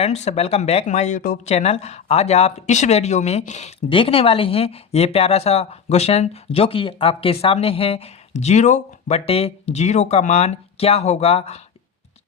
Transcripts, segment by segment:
Friends, welcome back my YouTube channel. आज आप इस वीडियो में देखने वाले हैं ये प्यारा सा क्वेश्चन जो कि आपके सामने है। 0/0 का मान क्या होगा।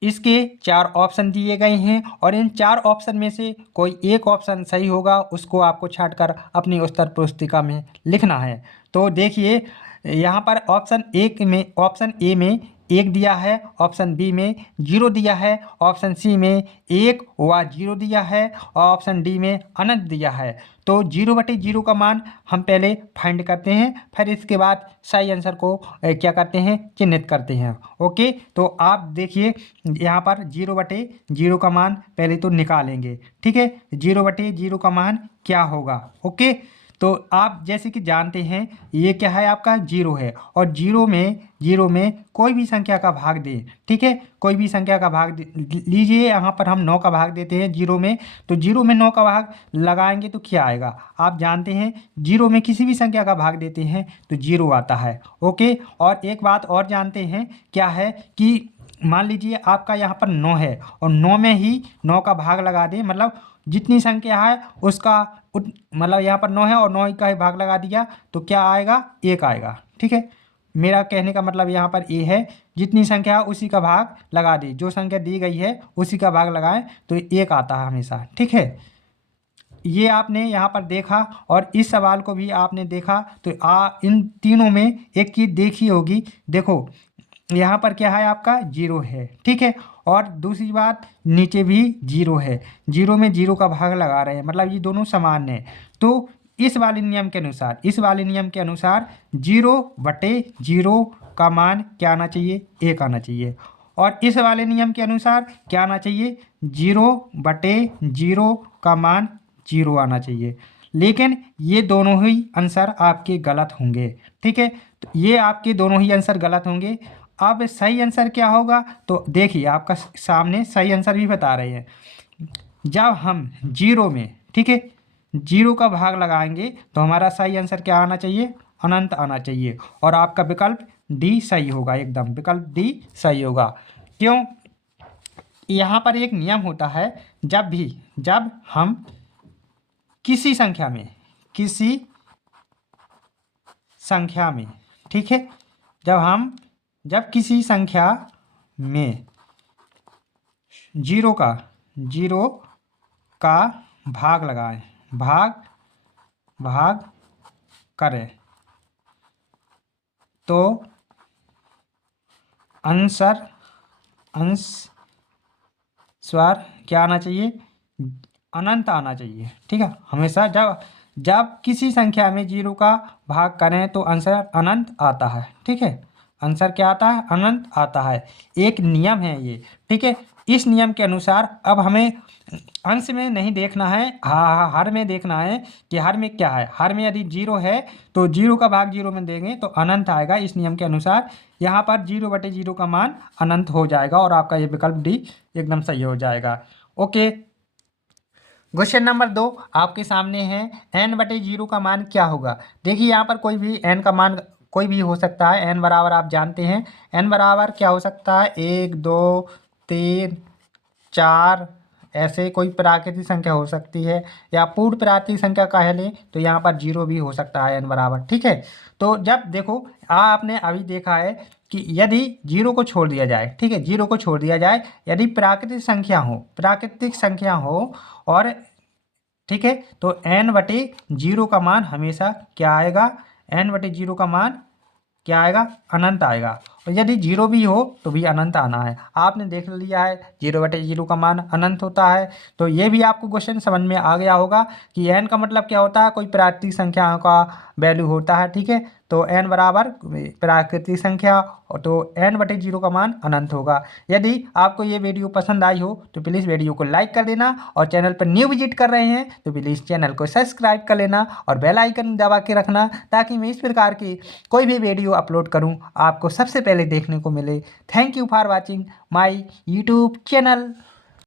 इसके 4 ऑप्शन दिए गए हैं और इन 4 ऑप्शन में से कोई एक ऑप्शन सही होगा, उसको आपको छांटकर अपनी उत्तर पुस्तिका में लिखना है। तो देखिए, यहाँ पर ऑप्शन ए में 1 दिया है, ऑप्शन बी में 0 दिया है, ऑप्शन सी में 1 व 0 दिया है और ऑप्शन डी में अनंत दिया है। तो 0/0 का मान हम पहले फाइंड करते हैं, फिर इसके बाद सही आंसर को क्या करते हैं, चिन्हित करते हैं। ओके, तो आप देखिए यहाँ पर 0/0 का मान पहले तो निकालेंगे। ठीक है, 0/0 का मान क्या होगा। ओके, तो आप जैसे कि जानते हैं ये क्या है, आपका 0 है और 0 में कोई भी संख्या का भाग दें। ठीक है, कोई भी संख्या का भाग लीजिए। यहाँ पर हम 9 का भाग देते हैं 0 में, तो 0 में 9 का भाग लगाएंगे तो क्या आएगा। आप जानते हैं 0 में किसी भी संख्या का भाग देते हैं तो 0 आता है। ओके, और एक बात और जानते हैं क्या है कि मान लीजिए आपका यहाँ पर 9 है और 9 में ही 9 का भाग लगा दें, मतलब जितनी संख्या है उसका मतलब यहाँ पर 9 है और 9 का ही भाग लगा दिया तो क्या आएगा, 1 आएगा। ठीक है, मेरा कहने का मतलब यहाँ पर ये है, जितनी संख्या है उसी का भाग लगा दी, जो संख्या दी गई है उसी का भाग लगाएं तो 1 आता है हमेशा। ठीक है, ये आपने यहाँ पर देखा और इस सवाल को भी आपने देखा तो इन तीनों में एक चीज़ देखी होगी। देखो यहाँ पर क्या है, आपका 0 है। ठीक है, और दूसरी बात नीचे भी 0 है, 0 में 0 का भाग लगा रहे हैं, मतलब ये दोनों समान हैं। तो इस वाले नियम के अनुसार 0/0 का मान क्या आना चाहिए, 1 आना चाहिए। और इस वाले नियम के अनुसार क्या आना चाहिए, 0/0 का मान 0 आना चाहिए। लेकिन ये दोनों ही आंसर आपके गलत होंगे। ठीक है, तो ये आपके दोनों ही आंसर गलत होंगे। अब सही आंसर क्या होगा, तो देखिए आपका सामने सही आंसर भी बता रहे हैं। जब हम 0 में, ठीक है, 0 का भाग लगाएंगे तो हमारा सही आंसर क्या आना चाहिए, अनंत आना चाहिए। और आपका विकल्प डी सही होगा, एकदम विकल्प डी सही होगा। क्यों, यहाँ पर एक नियम होता है, जब हम किसी संख्या में, ठीक है, जब किसी संख्या में 0 का भाग लगाएं, भाग करें तो अंश स्वर क्या आना चाहिए, अनंत आना चाहिए। ठीक है, हमेशा जब किसी संख्या में 0 का भाग करें तो आंसर अनंत आता है। ठीक है, आंसर क्या आता है, अनंत आता है। एक नियम है ये। ठीक है, इस नियम के अनुसार अब हमें अंश में नहीं देखना है, हर में देखना है कि हर में क्या है। हर में यदि 0 है तो 0 का भाग 0 में देंगे तो अनंत आएगा। इस नियम के अनुसार यहाँ पर 0/0 का मान अनंत हो जाएगा और आपका ये विकल्प डी एकदम सही हो जाएगा। ओके, क्वेश्चन नंबर 2 आपके सामने है, n/0 का मान क्या होगा। देखिए यहाँ पर कोई भी n का मान कोई भी हो सकता है। n बराबर आप जानते हैं, n बराबर क्या हो सकता है, 1 2 3 4, ऐसे कोई प्राकृतिक संख्या हो सकती है या पूर्ण प्राकृतिक संख्या कह लें तो यहाँ पर 0 भी हो सकता है n बराबर। ठीक है, तो जब देखो आपने अभी देखा है कि यदि 0 को छोड़ दिया जाए, ठीक है, 0 को छोड़ दिया जाए, यदि प्राकृतिक संख्या हो और ठीक है, तो n/0 का मान हमेशा क्या आएगा, n/0 का मान क्या आएगा, अनंत आएगा। और यदि 0 भी हो तो भी अनंत आना है। आपने देख लिया है 0/0 का मान अनंत होता है। तो ये भी आपको क्वेश्चन समझ में आ गया होगा कि n का मतलब क्या होता है, कोई प्राकृतिक संख्या का वैल्यू होता है। ठीक है, तो n बराबर प्राकृतिक संख्या, तो n/0 का मान अनंत होगा। यदि आपको ये वीडियो पसंद आई हो तो प्लीज़ वीडियो को लाइक कर देना और चैनल पर न्यू विजिट कर रहे हैं तो प्लीज़ चैनल को सब्सक्राइब कर लेना और बेल आइकन दबा के रखना, ताकि मैं इस प्रकार की कोई भी वीडियो अपलोड करूं आपको सबसे पहले देखने को मिले। Thank you for watching my YouTube channel.